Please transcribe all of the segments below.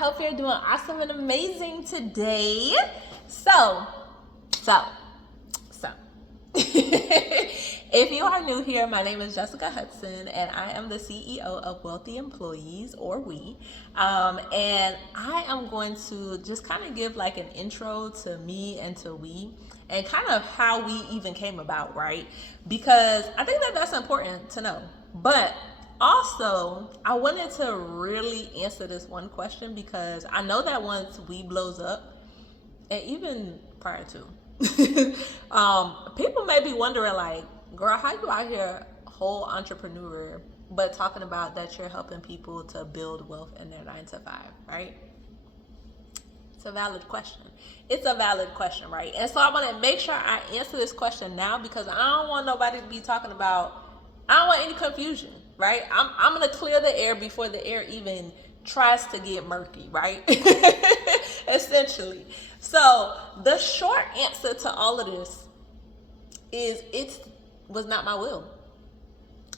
hope you're doing awesome and amazing today. So, so, if you are new here, my name is Jessica Hudson, and I am the CEO of Wealthy Employees, or We. And I am going to just kind of give like an intro to me and to We, and kind of how we even came about, right? Because I think that that's important to know. But also, I wanted to really answer this one question because I know that once We blows up, and even prior to, people may be wondering, like, girl, how you out here whole entrepreneur, but talking about that you're helping people to build wealth in their 9 to 5, right? It's a valid question. It's a valid question, right? And so I want to make sure I answer this question now because I don't want nobody to be talking about, I don't want any confusion, right? I'm going to clear the air before the air even tries to get murky, right? Essentially. So the short answer to all of this is it was not my will.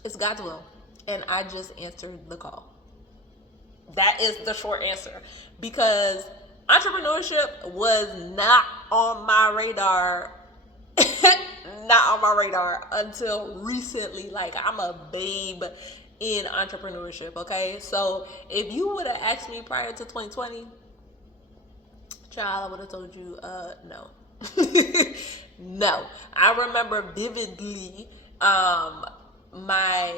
It's God's will. And I just answered the call. That is the short answer. Because entrepreneurship was not on my radar. Not on my radar until recently. Like, I'm a babe in entrepreneurship, okay? So if you would have asked me prior to 2020, child, I would have told you, no. No. I remember vividly, my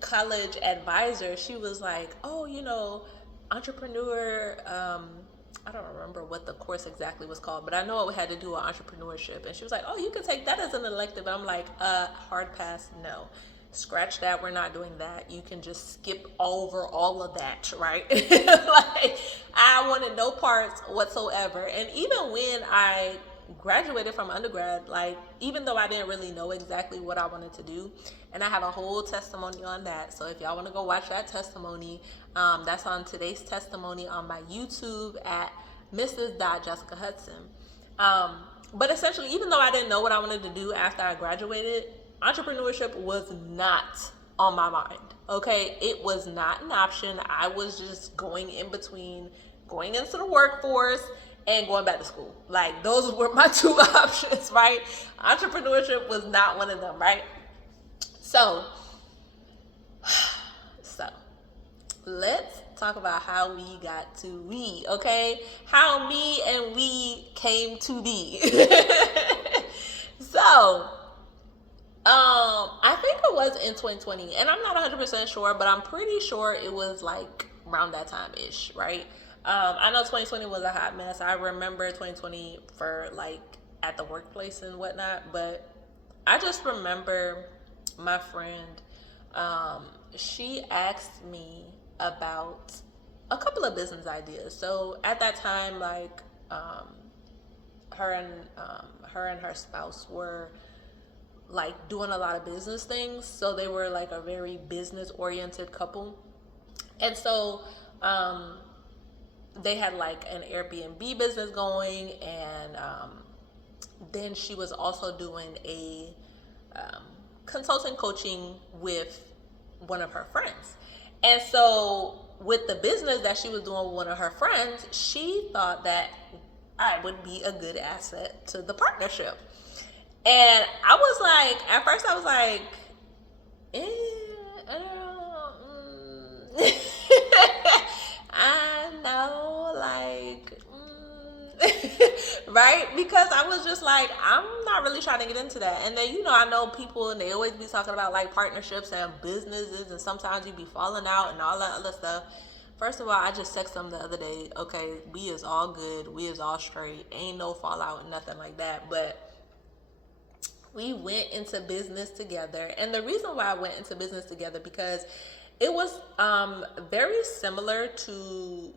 college advisor, she was like, oh, entrepreneur, I don't remember what the course exactly was called, but I know it had to do with entrepreneurship. And she was like, oh, you can take that as an elective. And I'm like, hard pass, no. Scratch that, we're not doing that. You can just skip over all of that, right? Like, I wanted no parts whatsoever. And even when I graduated from undergrad, like, even though I didn't really know exactly what I wanted to do, and I have a whole testimony on that. So if y'all want to go watch that testimony, that's on today's testimony on my YouTube at Mrs. Jessica Hudson. But essentially, even though I didn't know what I wanted to do after I graduated, entrepreneurship was not on my mind. Okay, it was not an option. I was just going in between going into the workforce and going back to school. Like, those were my two options, right? Entrepreneurship was not one of them, right? So let's talk about how we got to We, okay? How me and We came to be. So, I think it was in 2020, and I'm not 100% sure, but I'm pretty sure it was like around that time-ish, right? I know 2020 was a hot mess. I remember 2020 for like at the workplace and whatnot, but I just remember my friend, she asked me about a couple of business ideas. So at that time, like, her and her spouse were like doing a lot of business things. So they were like a very business oriented couple. And so, they had like an Airbnb business going, and then she was also doing a consulting coaching with one of her friends. And so with the business that she was doing with one of her friends, she thought that I would be a good asset to the partnership. And I was like, at first I was like, I know, like, right? Because I was just like, I'm not really trying to get into that. And then, I know people, and they always be talking about like partnerships and businesses, and sometimes you be falling out and all that other stuff. First of all, I just texted them the other day, okay, we is all good, we is all straight, ain't no fallout, nothing like that. But we went into business together. And the reason why I went into business together, because it was very similar to,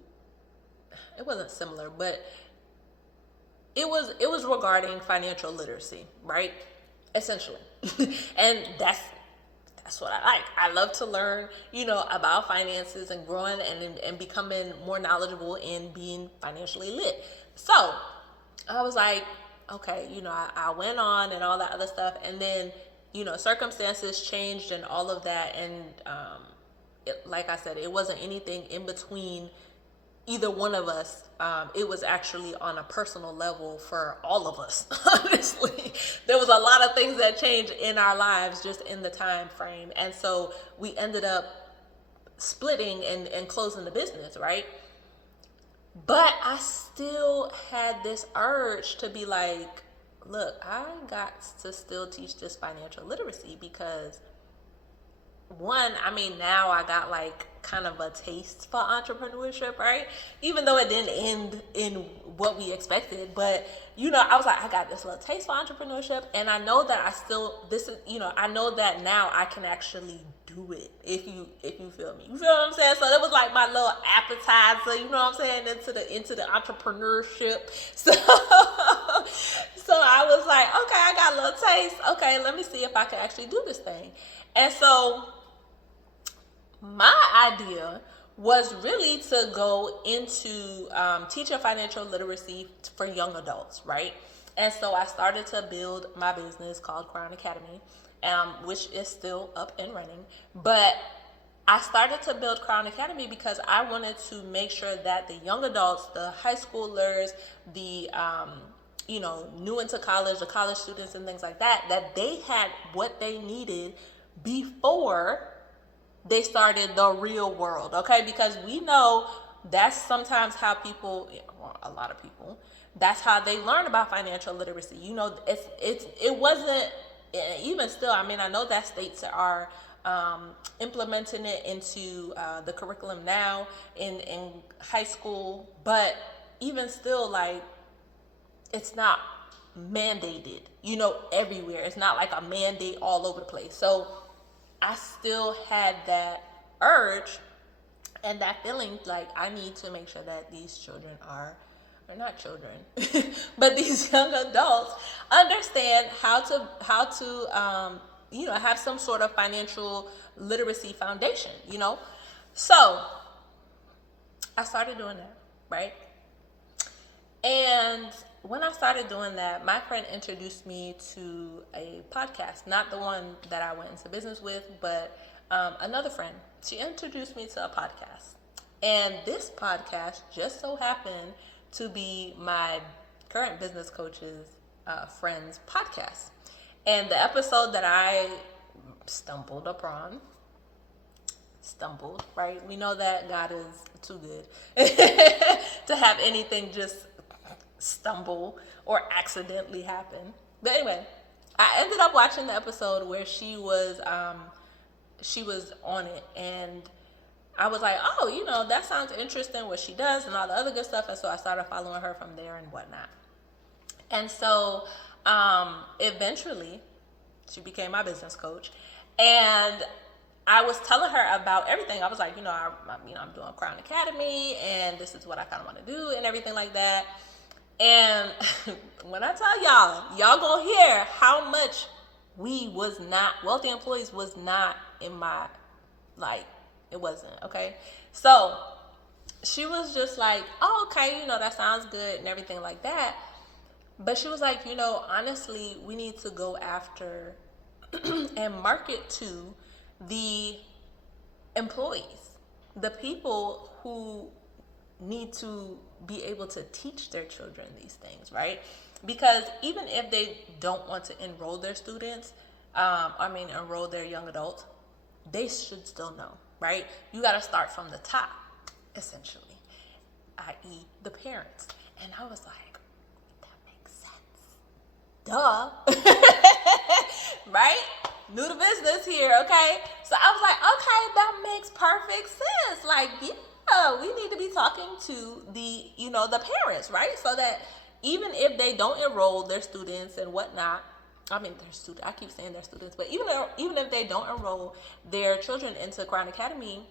it wasn't similar, but it was regarding financial literacy, right? Essentially. And that's what I like. I love to learn, about finances and growing and becoming more knowledgeable in being financially lit. So I was like, okay, I went on and all that other stuff. And then, circumstances changed and all of that. And like I said, it wasn't anything in between either one of us. It was actually on a personal level for all of us. Honestly, there was a lot of things that changed in our lives just in the time frame, and so we ended up splitting and closing the business, right? But I still had this urge to be like, look, I got to still teach this financial literacy because one, I mean, now I got like kind of a taste for entrepreneurship, right? Even though it didn't end in what we expected, but I was like, I got this little taste for entrepreneurship, and I know that I know that now I can actually do it if you feel me. You feel what I'm saying? So that was like my little appetizer, you know what I'm saying, into the entrepreneurship. So so I was like, okay, I got a little taste. Okay, let me see if I can actually do this thing. And so my idea was really to go into teaching financial literacy for young adults, right? And so I started to build my business called Crown Academy, which is still up and running. But I started to build Crown Academy because I wanted to make sure that the young adults, the high schoolers, the new into college, the college students and things like that, that they had what they needed before they started the real world, okay? Because we know that's sometimes how people, a lot of people, that's how they learn about financial literacy. It wasn't, even still, I mean, I know that states are implementing it into the curriculum now in high school, but even still, like, it's not mandated, everywhere. It's not like a mandate all over the place. So I still had that urge and that feeling like I need to make sure that these children or not children, but these young adults understand how to have some sort of financial literacy foundation, So I started doing that, right? And when I started doing that, my friend introduced me to a podcast, not the one that I went into business with, but another friend. She introduced me to a podcast. And this podcast just so happened to be my current business coach's friend's podcast. And the episode that I stumbled, right? We know that God is too good to have anything just stumble or accidentally happen. But anyway, I ended up watching the episode where she was on it, and I was like, oh, that sounds interesting, what she does and all the other good stuff. And so I started following her from there and whatnot. And so eventually she became my business coach, and I was telling her about everything. I was like, I'm doing Crown Academy, and this is what I kind of want to do and everything like that. And when I tell y'all gonna hear how much wealthy employees was not in my, it wasn't, okay? So she was just like, oh, okay, that sounds good and everything like that. But she was like, honestly, we need to go after and market to the employees, the people who need to be able to teach their children these things, right? Because even if they don't want to enroll their students, enroll their young adults, they should still know, right? You got to start from the top, essentially, i.e. the parents. And I was like, that makes sense. Duh. Right? New to business here, okay? So I was like, okay, that makes perfect sense. Like, yeah, we need to be talking to the parents, right? So that even if they don't enroll their students and whatnot, I keep saying their students, but even if they don't enroll their children into Crown Academy,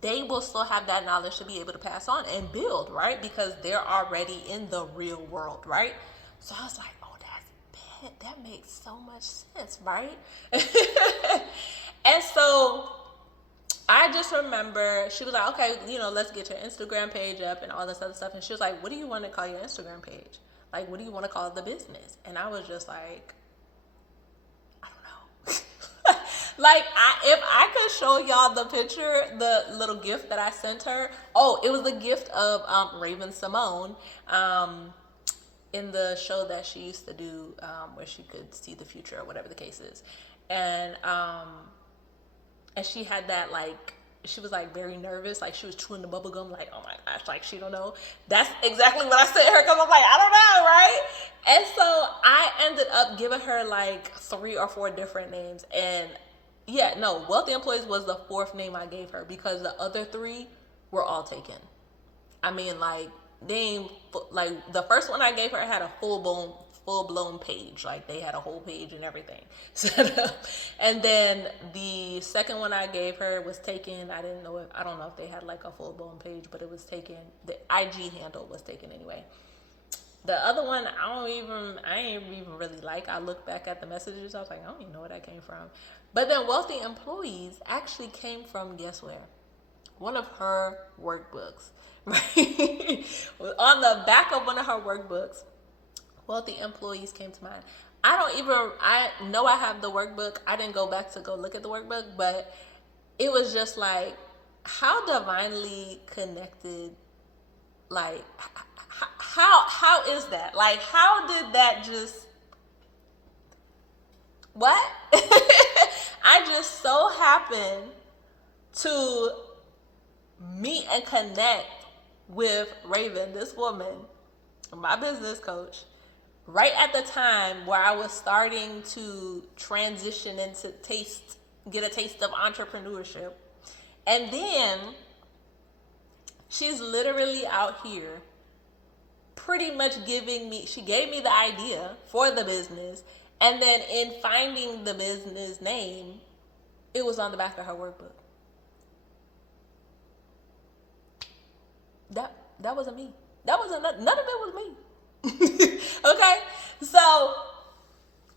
they will still have that knowledge to be able to pass on and build, right? Because they're already in the real world, right? So I was like, that makes so much sense, right? And so I just remember she was like, okay, let's get your Instagram page up and all this other stuff. And she was like, what do you want to call your Instagram page? Like, what do you want to call the business? And I was just like, I don't know. Like, if I could show y'all the picture, the little gift that I sent her. Oh, it was a gift of Raven Simone. In the show that she used to do, where she could see the future or whatever the case is, and she had that, like, she was like very nervous, like she was chewing the bubble gum, like, oh my gosh, like she don't know. That's exactly what I sent her, because I'm like, I don't know, right? And so I ended up giving her like 3 or 4 different names, and yeah, no, Wealthy Employees was the 4th name I gave her, because the other 3 were all taken. I mean, like, they, like, the first one I gave her had a full blown page. Like, they had a whole page and everything set up. And then the second one I gave her was taken. I don't know if they had like a full blown page, but it was taken. The IG handle was taken anyway. The other one, I ain't even really like. I look back at the messages, I was like, I don't even know where that came from. But then Wealthy Employees actually came from, guess where? One of her workbooks. Right? On the back of one of her workbooks, Wealthy Employees came to mind. I know I have the workbook. I didn't go back to go look at the workbook, but it was just like, how divinely connected, like, how is that? Like, how did that just, what? I just so happened to meet and connect with Raven, this woman, my business coach, right at the time where I was starting to transition into get a taste of entrepreneurship. And then she's literally out here pretty much she gave me the idea for the business. And then in finding the business name, it was on the back of her workbook. That wasn't me. None of it was me. Okay? So,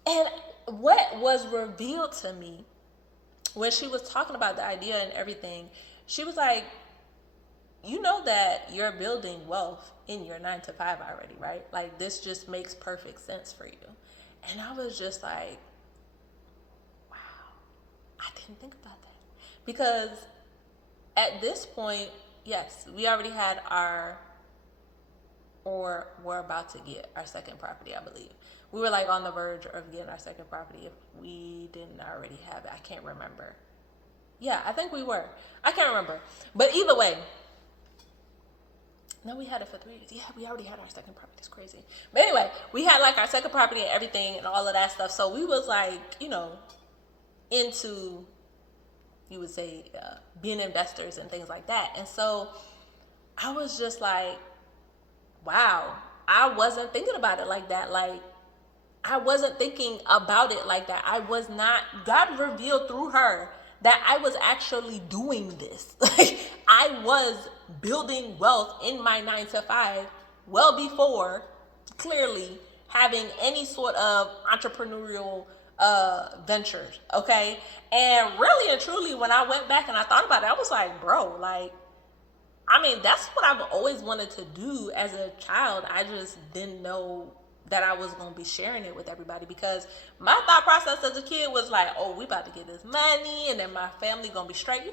and what was revealed to me when she was talking about the idea and everything, she was like, you know that you're building wealth in your 9 to 5 already, right? Like, this just makes perfect sense for you. And I was just like, wow, I didn't think about that. Because at this point, yes, we already had we're about to get our second property, I believe. We were like on the verge of getting our second property if we didn't already have it. I can't remember. Yeah, I think we were. I can't remember. But either way, no, we had it for 3 years. Yeah, we already had our second property. It's crazy. But anyway, we had like our second property and everything and all of that stuff. So we was like, into, you would say, being investors and things like that. And so I was just like, wow, I wasn't thinking about it like that. Like, I wasn't thinking about it like that. God revealed through her that I was actually doing this. Like, I was building wealth in my 9 to 5 well before clearly having any sort of entrepreneurial ventures. Okay. And really and truly, when I went back and I thought about it, I was like, bro, like, I mean, that's what I've always wanted to do as a child. I just didn't know that I was going to be sharing it with everybody, because my thought process as a kid was like, oh, we about to get this money and then my family going to be straight.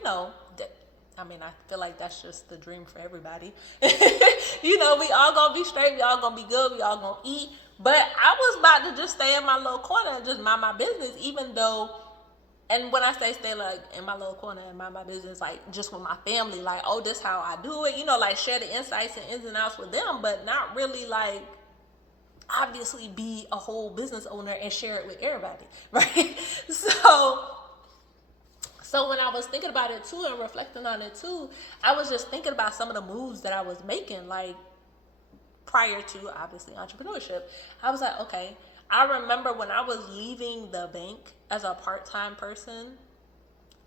I mean, I feel like that's just the dream for everybody. We all going to be straight. We all going to be good. We all going to eat. But I was about to just stay in my little corner and just mind my business, even though, and when I say stay like in my little corner and mind my business, like just with my family, like, oh, this how I do it, like share the insights and ins and outs with them, but not really like obviously be a whole business owner and share it with everybody, right? So when I was thinking about it too and reflecting on it too, I was just thinking about some of the moves that I was making, like prior to obviously entrepreneurship. I was like, okay, I remember when I was leaving the bank as a part-time person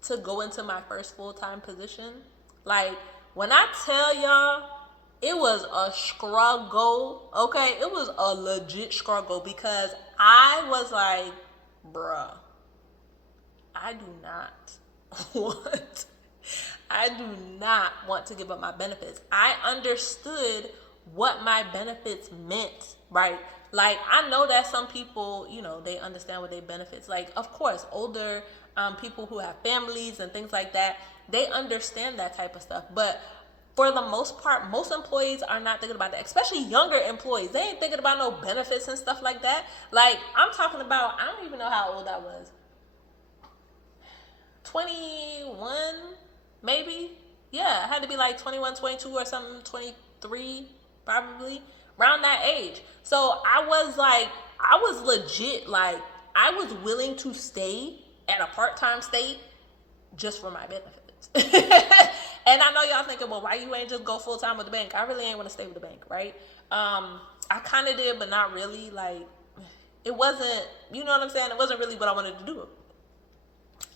to go into my first full-time position. Like, when I tell y'all, it was a struggle, okay? It was a legit struggle, because I was like, bruh, I do not want to give up my benefits. I understood what my benefits meant, right? Like, I know that some people, they understand what their benefits, like, of course, older people who have families and things like that, they understand that type of stuff. But for the most part, most employees are not thinking about that, especially younger employees. They ain't thinking about no benefits and stuff like that. Like, I'm talking about, I don't even know how old I was. 21, maybe? Yeah, I had to be like 21, 22 or something, 23, probably, around that age. So I was legit, like, I was willing to stay at a part-time state just for my benefits. And I know y'all thinking, well, why you ain't just go full-time with the bank? I really ain't want to stay with the bank, right? I kind of did, but not really. Like, it wasn't, you know what I'm saying? It wasn't really what I wanted to do.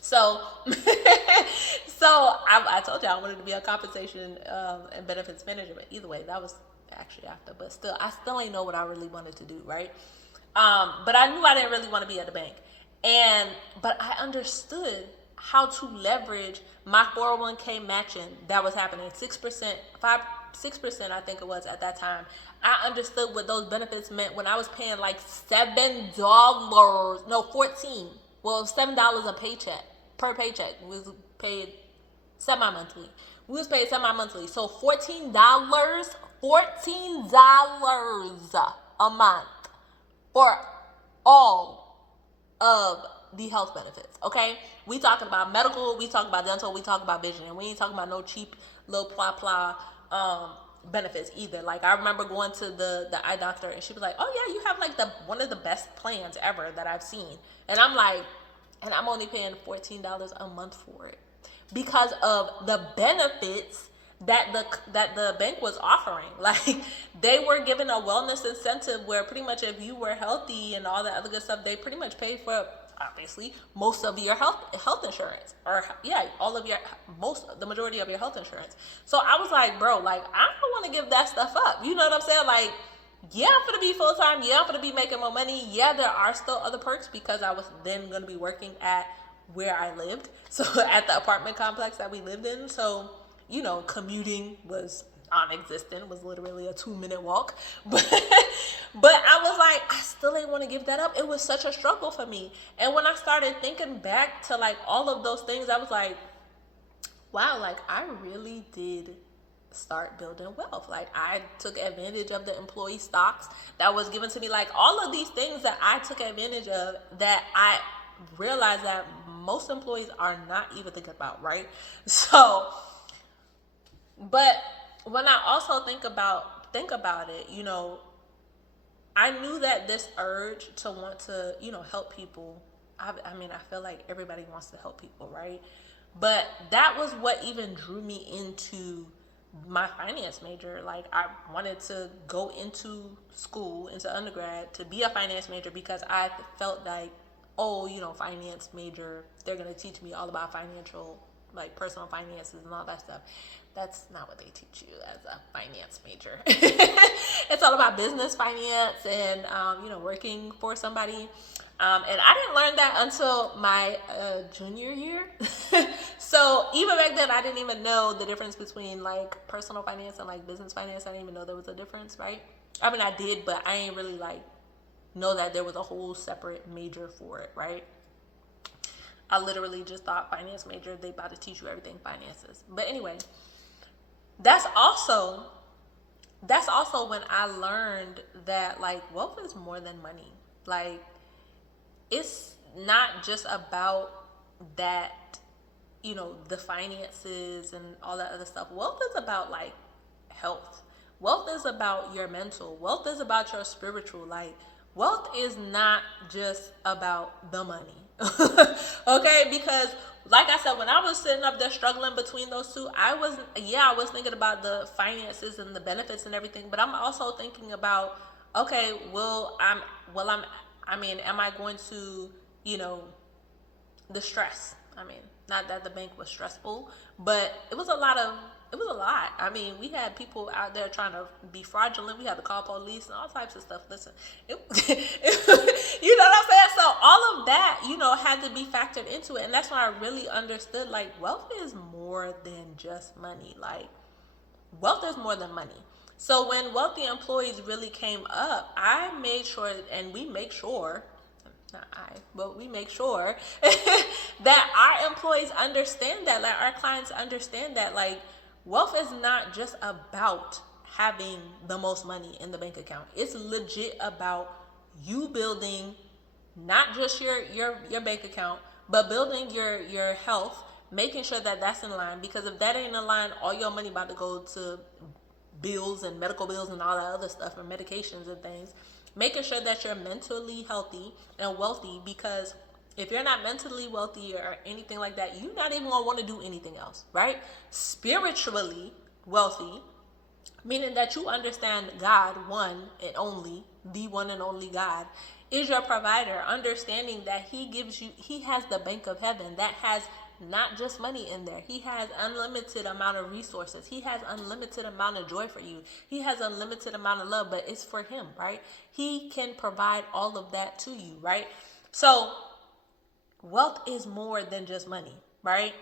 So, I told you I wanted to be a compensation and benefits manager, but either way, that was actually after. But still, I still ain't know what I really wanted to do, right? But I knew I didn't really want to be at the bank, but I understood how to leverage my 401k matching that was happening, 6%, 6%, I think it was at that time. I understood what those benefits meant when I was paying like $7, no, 14. Well, $7 a paycheck, per paycheck. We was paid semi-monthly. So $14 a month for all of the health benefits, okay? We talking about medical, we talking about dental, we talking about vision, and we ain't talking about no cheap little blah benefits either. Like, I remember going to the eye doctor, and she was like, oh yeah, you have like one of the best plans ever that I've seen. And I'm like, and I'm only paying $14 a month for it because of the benefits that the bank was offering. Like, they were giving a wellness incentive where pretty much if you were healthy and all that other good stuff, they pretty much paid for, obviously, most of your health insurance, or yeah, the majority of your health insurance. So I was like, bro, like, I don't want to give that stuff up. You know what I'm saying? Like, yeah, I'm gonna be full time. Yeah, I'm gonna be making more money. Yeah, there are still other perks because I was then gonna be working at where I lived. So at the apartment complex that we lived in. So, you know, commuting was non-existent. It was literally a 2-minute walk. But I was like, I still ain't want to give that up. It was such a struggle for me. And when I started thinking back to like all of those things, I was like, wow, like I really did start building wealth. Like, I took advantage of the employee stocks that was given to me. Like, all of these things that I took advantage of that I realized that most employees are not even thinking about, right? So, but when I also think about it, you know, I knew that this urge to want to, you know, help people, I mean, I feel like everybody wants to help people, right? But that was what even drew me into my finance major. Like, I wanted to go into school, into undergrad, to be a finance major because I felt like, oh, you know, finance major, they're going to teach me all about financial, like personal finances and all that stuff. That's not what they teach you as a finance major. It's all about business finance and, you know, working for somebody. And I didn't learn that until my junior year. So even back then, I didn't even know the difference between like personal finance and like business finance. I didn't even know there was a difference, right? I mean, I did, but I ain't really like know that there was a whole separate major for it, right? I literally just thought finance major, they about to teach you everything finances. But anyway, that's also when I learned that like wealth is more than money. Like, it's not just about that, you know, the finances and all that other stuff. Wealth is about like health. Wealth is about your mental. Wealth is about your spiritual. Like, wealth is not just about the money. Okay? Because like I said, when I was sitting up there struggling between those two, I was thinking about the finances and the benefits and everything, but I'm also thinking about, okay, am I going to, you know, the stress. I mean, not that the bank was stressful, but it was a lot. I mean, we had people out there trying to be fraudulent. We had to call police and all types of stuff. Listen, you know what I'm saying? So all of that, you know, had to be factored into it. And that's when I really understood, like, wealth is more than just money. Like, wealth is more than money. So when wealthy employees really came up, I made sure, and we make sure, not I, but we make sure that our employees understand that, like our clients understand that, like wealth is not just about having the most money in the bank account. It's legit about you building not just your bank account, but building your health, making sure that that's in line. Because if that ain't in line, all your money about to go to bills and medical bills and all that other stuff and medications and things. Making sure that you're mentally healthy and wealthy, because if you're not mentally wealthy or anything like that, you're not even gonna want to do anything else, right? Spiritually wealthy, meaning that you understand God, the one and only God, is your provider, understanding that he has the bank of heaven that has not just money in there. He has unlimited amount of resources. He has unlimited amount of joy for you. He has unlimited amount of love, but it's for him, right? He can provide all of that to you, right? So wealth is more than just money, right?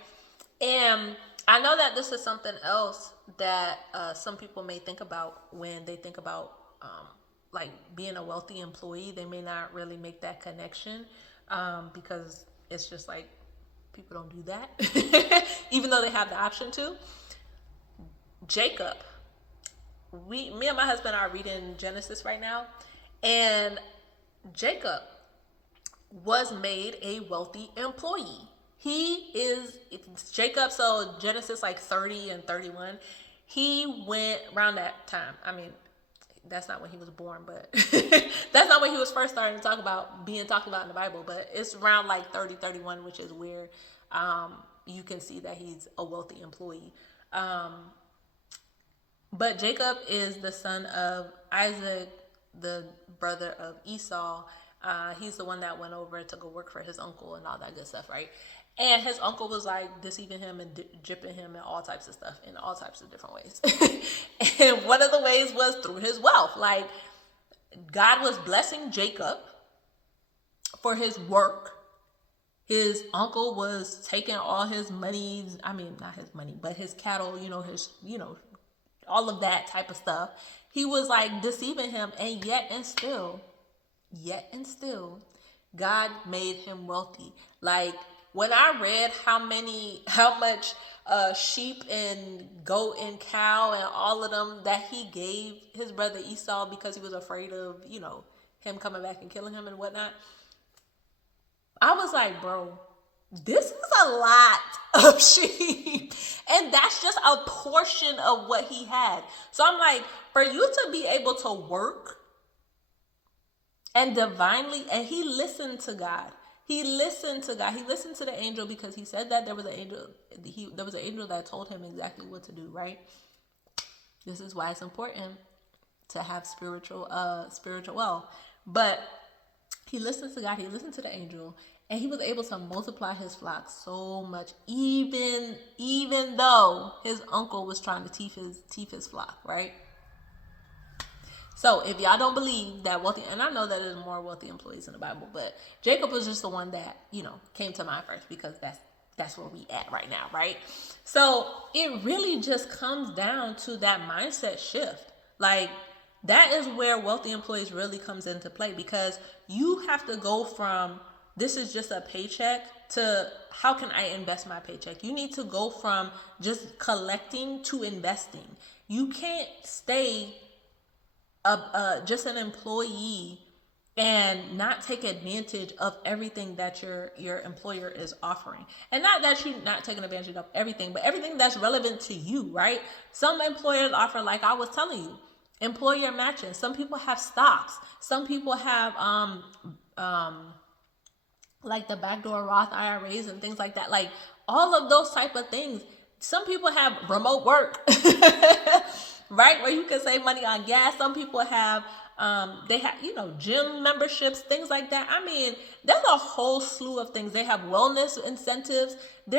And I know that this is something else that some people may think about when they think about like being a wealthy employee. They may not really make that connection because it's just like people don't do that, even though they have the option to. Jacob, me and my husband are reading Genesis right now, and Jacob was made a wealthy employee. It's Jacob, so Genesis like 30 and 31. He went around that time. I mean, that's not when he was born, but that's not when he was first starting to being talked about in the Bible, but it's around like 30, 31, which is where you can see that he's a wealthy employee. But Jacob is the son of Isaac, the brother of Esau. He's the one that went over to go work for his uncle and all that good stuff, right? And his uncle was like deceiving him and gypping him and all types of stuff in all types of different ways. And one of the ways was through his wealth. Like God was blessing Jacob for his work. His uncle was taking all his money. I mean, not his money, but his cattle, all of that type of stuff. He was like deceiving him, and yet and still, God made him wealthy. Like when I read how much sheep and goat and cow and all of them that he gave his brother Esau because he was afraid of, him coming back and killing him and whatnot, I was like, bro, this is a lot of sheep. And that's just a portion of what he had. So I'm like, for you to be able to work and divinely, and he listened to God. He listened to God. He listened to the angel because he said that there was an angel. There was an angel that told him exactly what to do, right? This is why it's important to have spiritual wealth. But he listened to God. He listened to the angel, and he was able to multiply his flock so much, even though his uncle was trying to teeth his flock, right? So if y'all don't believe that wealthy, and I know that there's more wealthy employees in the Bible, but Jacob was just the one that, came to mind first because that's where we at right now, right? So it really just comes down to that mindset shift. Like that is where wealthy employees really comes into play, because you have to go from this is just a paycheck to how can I invest my paycheck? You need to go from just collecting to investing. You can't stay just an employee and not take advantage of everything that your employer is offering. And not that you're not taking advantage of everything, but everything that's relevant to you, right? Some employers offer, like I was telling you, employer matching. Some people have stocks. Some people have like the backdoor Roth IRAs and things like that. Like all of those type of things. Some people have remote work. Right, where you can save money on gas. Some people have, they have, gym memberships, things like that. I mean, there's a whole slew of things. They have wellness incentives. They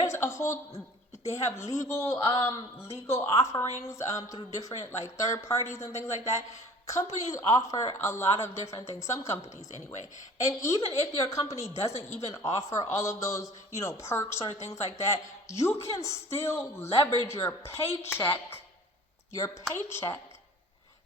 have legal offerings through different like third parties and things like that. Companies offer a lot of different things. Some companies anyway. And even if your company doesn't even offer all of those, perks or things like that, you can still leverage your paycheck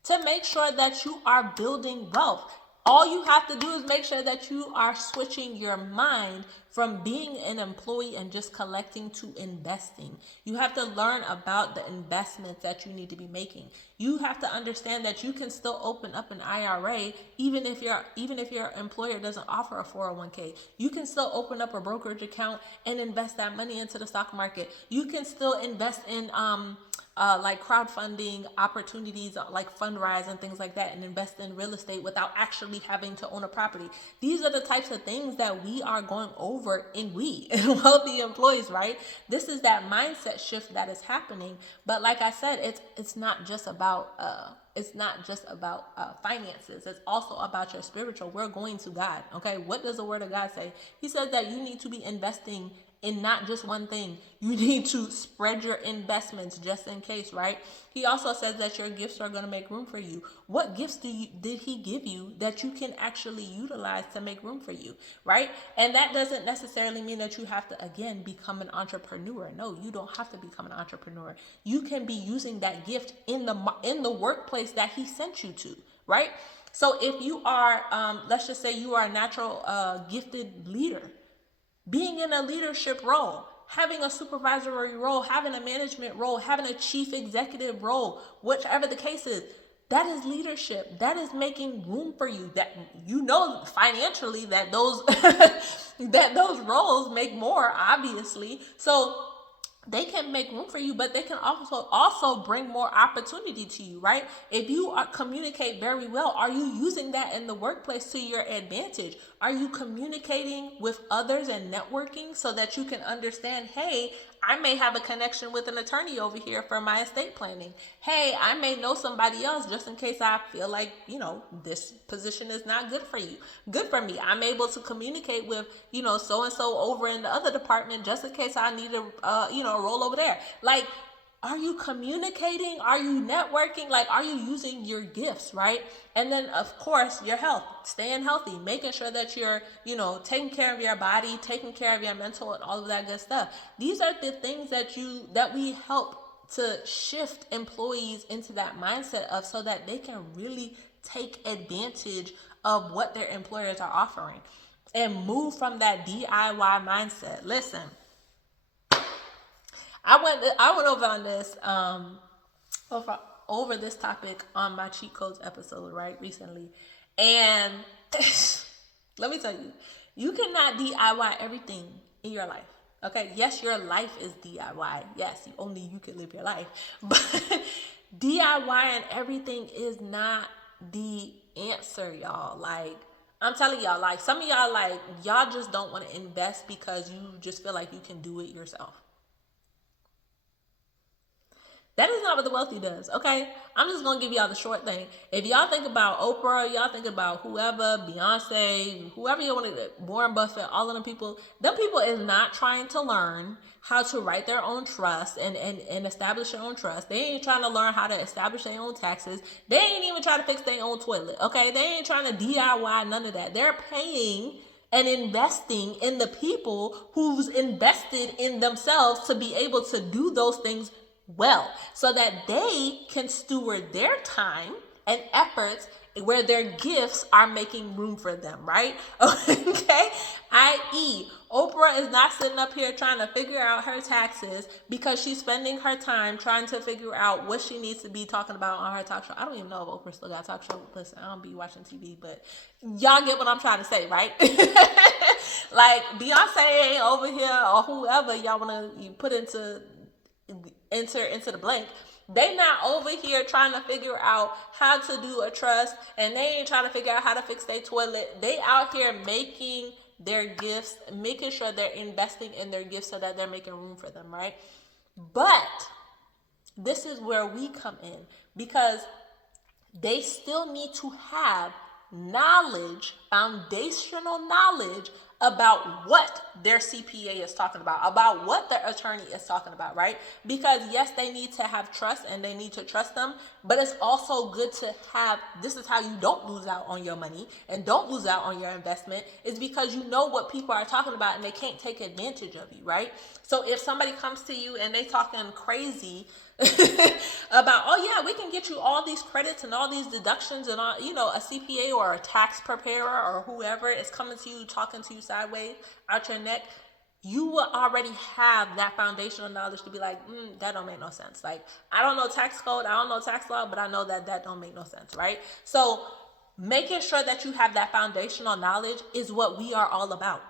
to make sure that you are building wealth. All you have to do is make sure that you are switching your mind from being an employee and just collecting to investing. You have to learn about the investments that you need to be making. You have to understand that you can still open up an IRA even if your employer doesn't offer a 401k. You can still open up a brokerage account and invest that money into the stock market. You can still invest in like crowdfunding opportunities, like Fundrise and things like that, and invest in real estate without actually having to own a property. These are the types of things that we are going over in wealthy employees, right? This is that mindset shift that is happening. But like I said, it's not just about finances. It's also about your spiritual. We're going to God. Okay, what does the Word of God say? He says that you need to be investing in not just one thing. You need to spread your investments just in case, right? He also says that your gifts are going to make room for you. What gifts did he give you that you can actually utilize to make room for you, right? And that doesn't necessarily mean that you have to, again, become an entrepreneur. No, you don't have to become an entrepreneur. You can be using that gift in the workplace that he sent you to, right? So if you are, let's just say you are a natural gifted leader, being in a leadership role, having a supervisory role, having a management role, having a chief executive role, whichever the case is, that is leadership. That is making room for you. That you know financially that those that those roles make more, obviously. So they can make room for you, but they can also bring more opportunity to you, right? If you communicate very well, are you using that in the workplace to your advantage? Are you communicating with others and networking so that you can understand, hey, I may have a connection with an attorney over here for my estate planning. Hey, I may know somebody else just in case I feel like, this position is not good for you. Good for me. I'm able to communicate with, so-and-so over in the other department just in case I need a roll over there. Like, are you communicating? Are you networking? Like, are you using your gifts, right? And then, of course, your health, staying healthy, making sure that you're, taking care of your body, taking care of your mental and all of that good stuff. These are the things that we help to shift employees into that mindset of so that they can really take advantage of what their employers are offering and move from that DIY mindset. Listen, I went over on this over this topic on my cheat codes episode, right, recently. And let me tell you, you cannot DIY everything in your life. Okay, yes, your life is DIY. Yes, only you can live your life. But DIY and everything is not the answer, y'all. Like, I'm telling y'all, like, some of y'all, like, y'all just don't want to invest because you just feel like you can do it yourself. That is not what the wealthy does, okay? I'm just going to give y'all the short thing. If y'all think about Oprah, y'all think about whoever, Beyonce, whoever you want to, Warren Buffett, all of them people is not trying to learn how to write their own trust and establish their own trust. They ain't trying to learn how to establish their own taxes. They ain't even trying to fix their own toilet, okay? They ain't trying to DIY none of that. They're paying and investing in the people who's invested in themselves to be able to do those things well, so that they can steward their time and efforts where their gifts are making room for them, right? Okay? I.e., Oprah is not sitting up here trying to figure out her taxes because she's spending her time trying to figure out what she needs to be talking about on her talk show. I don't even know if Oprah still got a talk show. Listen, I don't be watching TV, but y'all get what I'm trying to say, right? Like, Beyonce ain't over here, or whoever y'all want to put into the blank. They not over here trying to figure out how to do a trust, and they ain't trying to figure out how to fix their toilet. They out here making their gifts, making sure they're investing in their gifts so that they're making room for them, right? But this is where we come in, because they still need to have knowledge, foundational knowledge about what their CPA is talking about what their attorney is talking about, right? Because yes, they need to have trust and they need to trust them, but it's also good to have, this is how you don't lose out on your money and don't lose out on your investment, is because you know what people are talking about and they can't take advantage of you, right? So if somebody comes to you and they talking crazy about, oh yeah, we can get you all these credits and all these deductions and all, a CPA or a tax preparer or whoever is coming to you, talking to you sideways out your neck, you will already have that foundational knowledge to be like, that don't make no sense. Like, I don't know tax code, I don't know tax law, but I know that don't make no sense, right? So making sure that you have that foundational knowledge is what we are all about.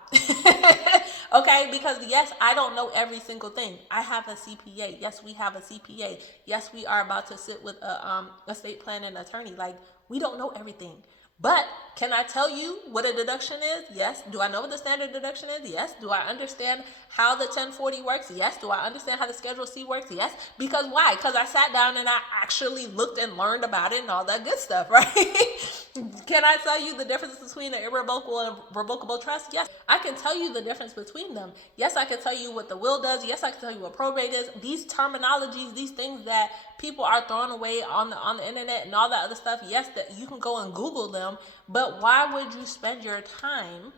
Okay, because yes, I don't know every single thing. I have a CPA. Yes, we have a CPA. Yes, we are about to sit with a estate planning attorney. Like, we don't know everything. But can I tell you what a deduction is? Yes. Do I know what the standard deduction is? Yes. Do I understand how the 1040 works? Yes. Do I understand how the Schedule C works? Yes. Because why? Because I sat down and I actually looked and learned about it and all that good stuff, right? Can I tell you the difference between an irrevocable and revocable trust? Yes. I can tell you the difference between them. Yes, I can tell you what the will does. Yes, I can tell you what probate is. These terminologies, these things that people are throwing away on the internet and all that other stuff, yes, that you can go and Google them, but why would you spend your time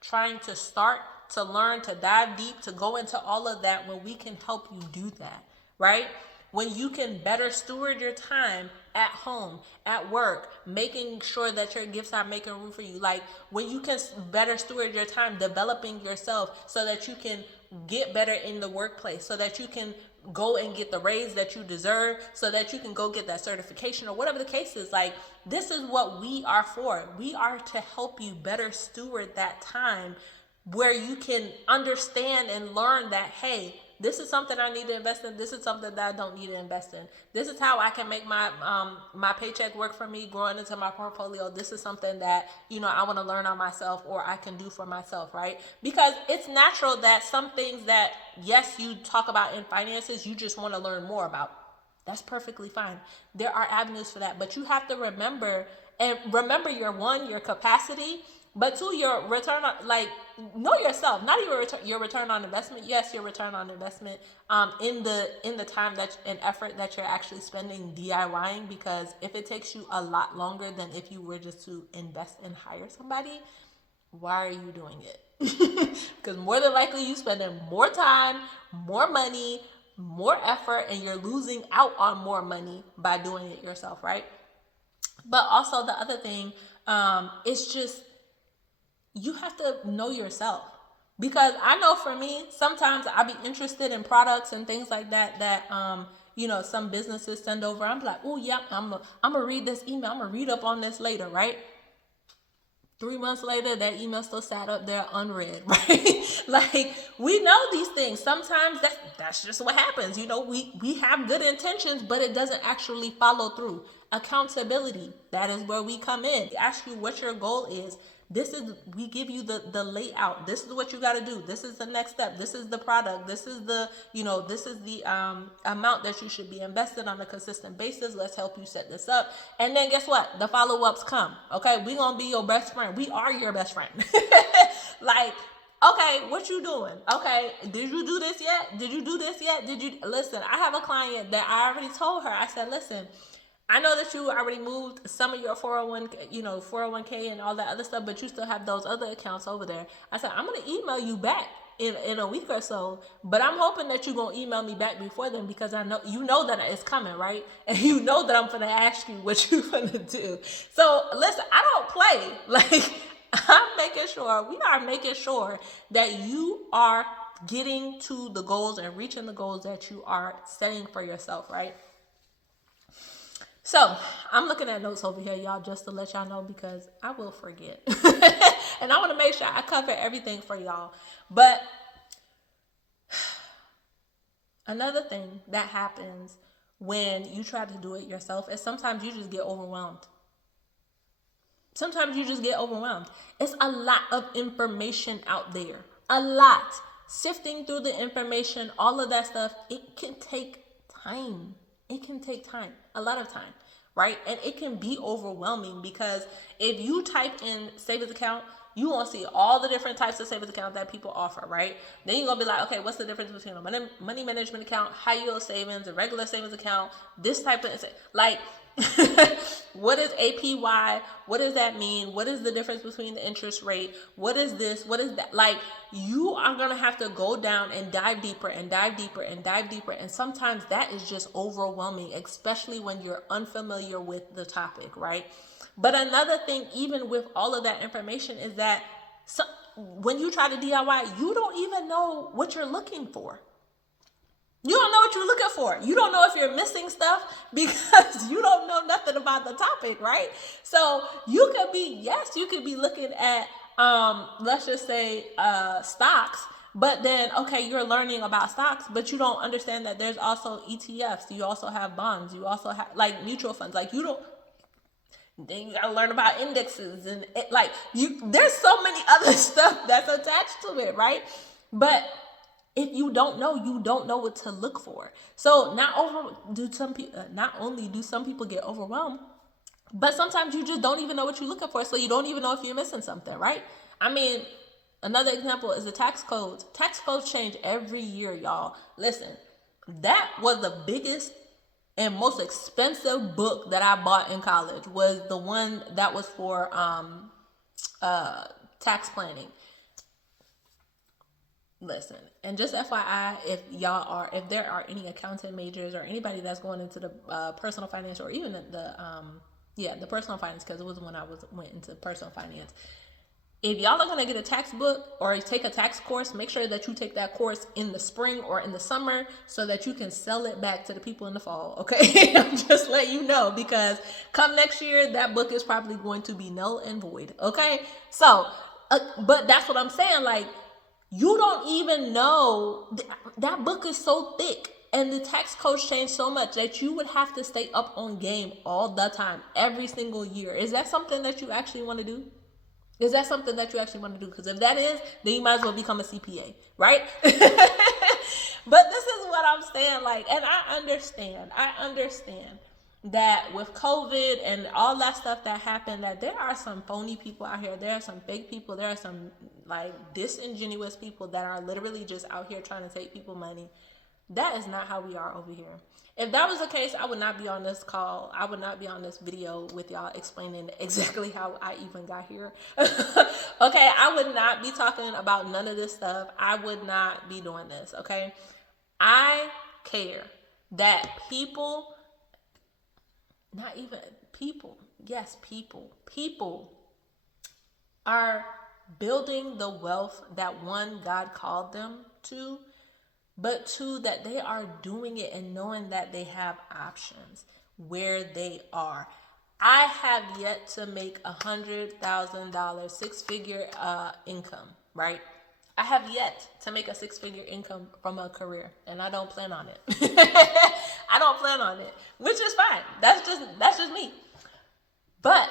trying to start, to learn, to dive deep, to go into all of that when we can help you do that, right? When you can better steward your time at home, at work, making sure that your gifts are making room for you. Like, when you can better steward your time developing yourself so that you can get better in the workplace, so that you can go and get the raise that you deserve, so that you can go get that certification or whatever the case is. Like, this is what we are for. We are to help you better steward that time where you can understand and learn that, hey, this is something I need to invest in. This is something that I don't need to invest in. This is how I can make my my paycheck work for me, growing into my portfolio. This is something that, I want to learn on myself, or I can do for myself, right? Because it's natural that some things that, yes, you talk about in finances, you just want to learn more about. That's perfectly fine. There are avenues for that, but you have to remember your capacity, but two, your return on, like, know yourself, not even your return on investment. Yes, your return on investment in the time that and effort that you're actually spending DIYing, because if it takes you a lot longer than if you were just to invest and hire somebody, why are you doing it? Because more than likely you spending more time, more money, more effort, and you're losing out on more money by doing it yourself, right? But also the other thing, it's just, you have to know yourself. Because I know for me, sometimes I be interested in products and things like that some businesses send over. I'm like, oh yeah, I'm gonna read this email. I'm gonna read up on this later, right? 3 months later, that email still sat up there unread, right? Like, we know these things. Sometimes that's just what happens. We have good intentions, but it doesn't actually follow through. Accountability, that is where we come in. We ask you what your goal is. We give you the layout. This is what you got to do. This is the next step. This is the product. This is the amount that you should be invested on a consistent basis. Let's help you set this up. And then guess what? The follow-ups come. Okay. We're going to be your best friend. We are your best friend. Like, okay, what you doing? Okay. Did you do this yet? Did you do this yet? Listen, I have a client that I already told her, I said, listen, I know that you already moved some of your 401k and all that other stuff, but you still have those other accounts over there. I said, I'm going to email you back in a week or so, but I'm hoping that you're going to email me back before then, because I know that it's coming, right? And you know that I'm going to ask you what you're going to do. So listen, I don't play. Like, we are making sure that you are getting to the goals and reaching the goals that you are setting for yourself, right? So I'm looking at notes over here, y'all, just to let y'all know, because I will forget. And I want to make sure I cover everything for y'all. But another thing that happens when you try to do it yourself is sometimes you just get overwhelmed. It's a lot of information out there. A lot. Sifting through the information, all of that stuff, it can take time. A lot of time, right? And it can be overwhelming, because if you type in savings account, you won't see all the different types of savings account that people offer, right? Then you're going to be like, okay, what's the difference between a money management account, high yield savings, a regular savings account, this type of, like, What is APY? What does that mean? What is the difference between the interest rate? What is this? What is that? Like, you are going to have to go down and dive deeper and dive deeper and dive deeper. And sometimes that is just overwhelming, especially when you're unfamiliar with the topic, right? But another thing, even with all of that information, is that when you try to DIY, you don't even know what you're looking for. You don't know what you're looking for. You don't know if you're missing stuff because you don't know nothing about the topic, right? So you could be looking at, let's just say, stocks, but then, okay, you're learning about stocks, but you don't understand that there's also ETFs. You also have bonds. You also have like mutual funds. Like, you don't, then you gotta learn about indexes and there's so many other stuff that's attached to it, right? But if you don't know, you don't know what to look for. So not only do some people get overwhelmed, but sometimes you just don't even know what you're looking for. So you don't even know if you're missing something, right? I mean, another example is the tax codes. Tax codes change every year, y'all. Listen, that was the biggest and most expensive book that I bought in college, was the one that was for tax planning. Listen, and just FYI, if there are any accounting majors or anybody that's going into the personal finance, or even the personal finance, because it was when I went into personal finance. If y'all are gonna get a tax book or take a tax course, make sure that you take that course in the spring or in the summer so that you can sell it back to the people in the fall. Okay, I'm just letting you know, because come next year, that book is probably going to be null and void. Okay, so but that's what I'm saying. Like, you don't even know, that book is so thick and the tax codes change so much that you would have to stay up on game all the time, every single year. Is that something that you actually want to do? Is that something that you actually want to do? Because if that is, then you might as well become a CPA, right? But this is what I'm saying. Like, and I understand that with COVID and all that stuff that happened, that there are some phony people out here. There are some fake people. There are some like disingenuous people that are literally just out here trying to take people money. That is not how we are over here. If that was the case, I would not be on this call. I would not be on this video with y'all explaining exactly how I even got here. Okay, I would not be talking about none of this stuff. I would not be doing this, okay? I care that people, not even people, yes, people are building the wealth that, one, God called them to, but two, that they are doing it and knowing that they have options where they are. I have yet to make $100,000 six-figure income, right? I have yet to make a six-figure income from a career, and I don't plan on it. I don't plan on it, which is fine. That's just me. But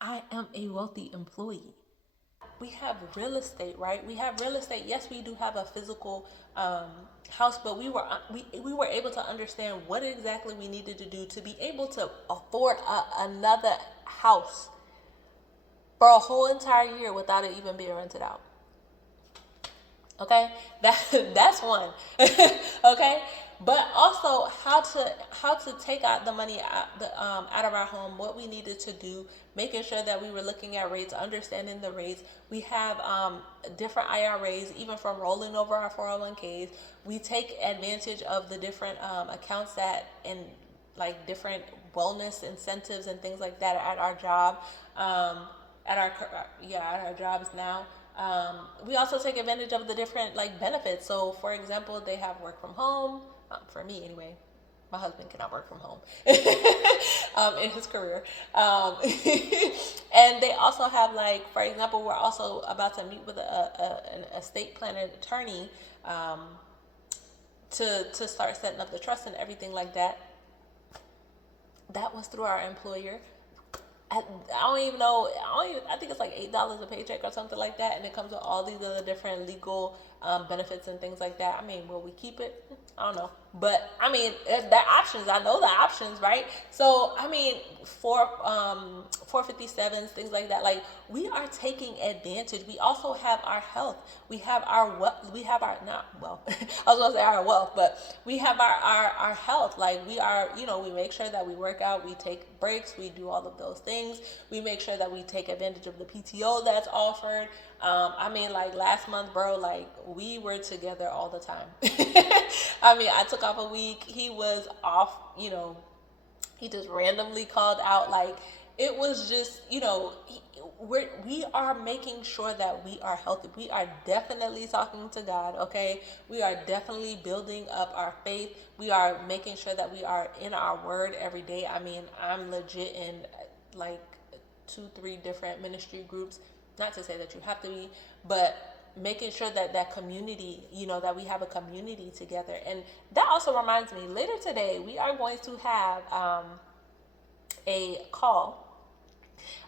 I am a wealthy employee. We have real estate, right? We have real estate. Yes, we do have a physical house, but we were able to understand what exactly we needed to do to be able to afford another house for a whole entire year without it even being rented out. Okay, that's one. Okay, but also how to take out the money out of our home, what we needed to do, making sure that we were looking at rates, understanding the rates. We have different IRAs, even from rolling over our 401ks. We take advantage of the different accounts that in like different wellness incentives and things like that at our job, at our jobs now. We also take advantage of the different like benefits. So for example, they have work from home, for me anyway. My husband cannot work from home in his career. And they also have, like, for example, we're also about to meet with an estate planning attorney to start setting up the trust and everything like that. That was through our employer. I don't even know. I think it's like $8 a paycheck or something like that, and it comes with all these other different legal benefits and things like that. I mean, will we keep it? I don't know. But I mean, the options, I know the options, right? So I mean, for 457s, things like that, like we are taking advantage. We also have our health. We have our we have our, not well, I was gonna say our wealth, but we have our health. Like we are, we make sure that we work out, we take breaks, we do all of those things. We make sure that we take advantage of the PTO that's offered. I mean, like last month, bro, like we were together all the time. I mean, I took off a week. He was off, he just randomly called out. Like it was just, we are making sure that we are healthy. We are definitely talking to God, okay? We are definitely building up our faith. We are making sure that we are in our word every day. I mean, I'm legit in like 2-3 different ministry groups. Not to say that you have to be, but making sure that community, that we have a community together. And that also reminds me, later today we are going to have a call.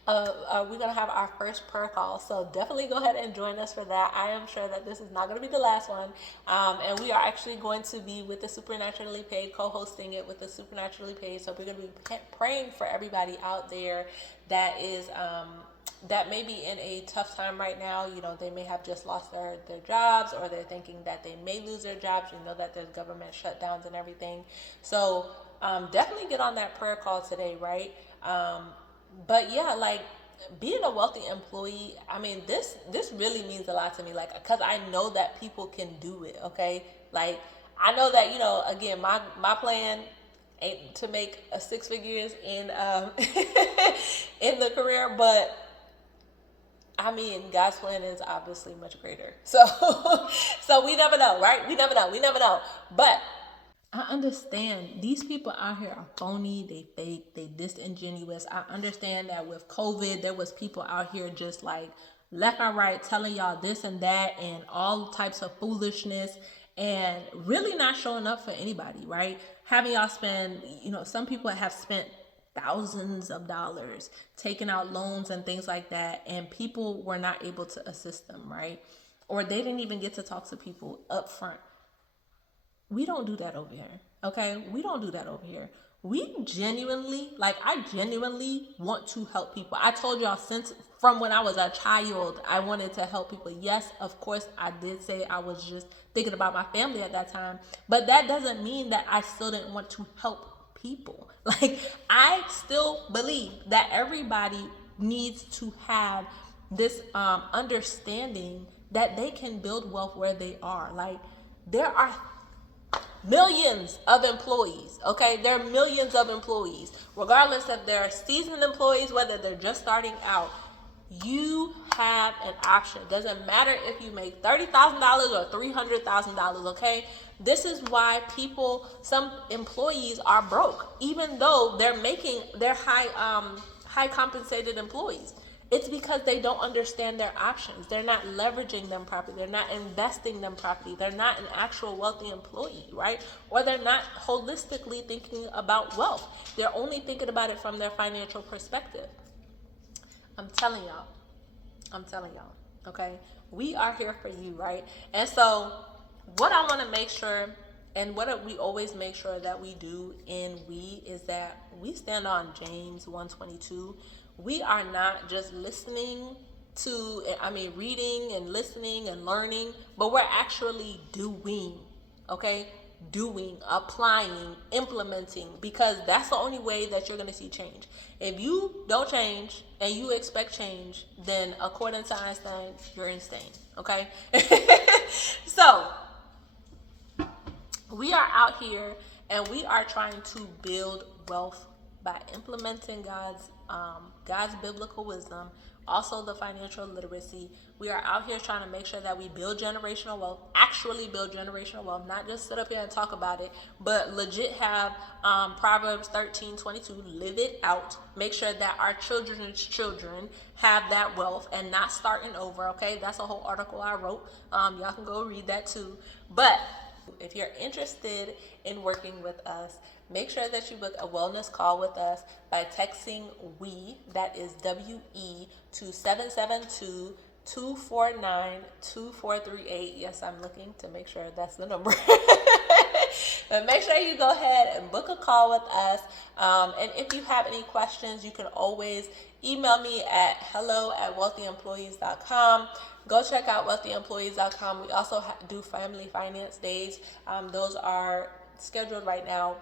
We're going to have our first prayer call, so definitely go ahead and join us for that. I am sure that this is not going to be the last one, and we are actually going to be with the Supernaturally Paid, co-hosting it with the Supernaturally Paid. So we're going to be praying for everybody out there that is that may be in a tough time right now. They may have just lost their jobs, or they're thinking that they may lose their jobs. That there's government shutdowns and everything. So definitely get on that prayer call today, right? But yeah, like being a wealthy employee, I mean, this really means a lot to me, like, because I know that people can do it, okay? Like, I know that, again, my plan ain't to make a 6 figures in in the career, but I mean, God's plan is obviously much greater. So so we never know, right? We never know. But I understand these people out here are phony, they fake, they disingenuous. I understand that with COVID, there was people out here just like left and right telling y'all this and that and all types of foolishness and really not showing up for anybody, right? Having y'all spend, some people have spent thousands of dollars taking out loans and things like that, and people were not able to assist them, right? Or they didn't even get to talk to people up front. We don't do that over here, okay? We don't do that over here. I genuinely want to help people. I told y'all since from when I was a child, I wanted to help people. Yes, of course, I did say I was just thinking about my family at that time, but that doesn't mean that I still didn't want to help people. Like, I still believe that everybody needs to have this understanding that they can build wealth where they are. Like, there are millions of employees, okay? There are millions of employees, regardless if they're seasoned employees, whether they're just starting out. You have an option. It doesn't matter if you make $30,000 or $300,000, okay? This is why some employees are broke, even though they're high compensated employees. It's because they don't understand their options. They're not leveraging them properly. They're not investing them properly. They're not an actual wealthy employee, right? Or they're not holistically thinking about wealth. They're only thinking about it from their financial perspective. I'm telling y'all, okay? We are here for you, right? And so what I want to make sure, and what we always make sure that we do is that we stand on James 1:22. We are not just reading and listening and learning, but we're actually doing, okay? Doing, applying, implementing, because that's the only way that you're going to see change. If you don't change and you expect change, then according to Einstein, you're insane, okay? So we are out here and we are trying to build wealth by implementing God's biblical wisdom, also the financial literacy. We are out here trying to make sure that we build generational wealth, actually build generational wealth, not just sit up here and talk about it, but legit have Proverbs 13:22, live it out. Make sure that our children's children have that wealth and not starting over, okay? That's a whole article I wrote. Y'all can go read that too. But if you're interested in working with us, make sure that you book a wellness call with us by texting WE, that is WE, to 772-249-2438. Yes, I'm looking to make sure that's the number. But make sure you go ahead and book a call with us. And if you have any questions, you can always email me at hello@wealthyemployees.com. Go check out wealthyemployees.com. We also do family finance days. Those are scheduled right now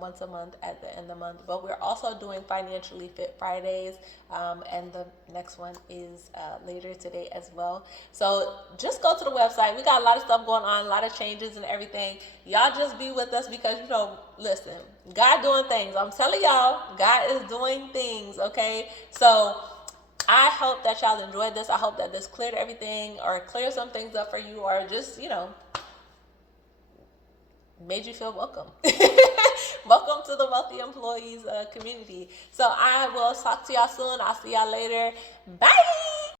once a month at the end of the month, but we're also doing financially fit Fridays, and the next one is later today as well. So just go to the website. We got a lot of stuff going on, a lot of changes and everything. Y'all just be with us because, listen, God doing things. I'm telling y'all, God is doing things. Okay, so I hope that y'all enjoyed this. I hope that this cleared everything or cleared some things up for you, or just made you feel welcome. Welcome to the Wealthy Employees community. So I will talk to y'all soon. I'll see y'all later. Bye.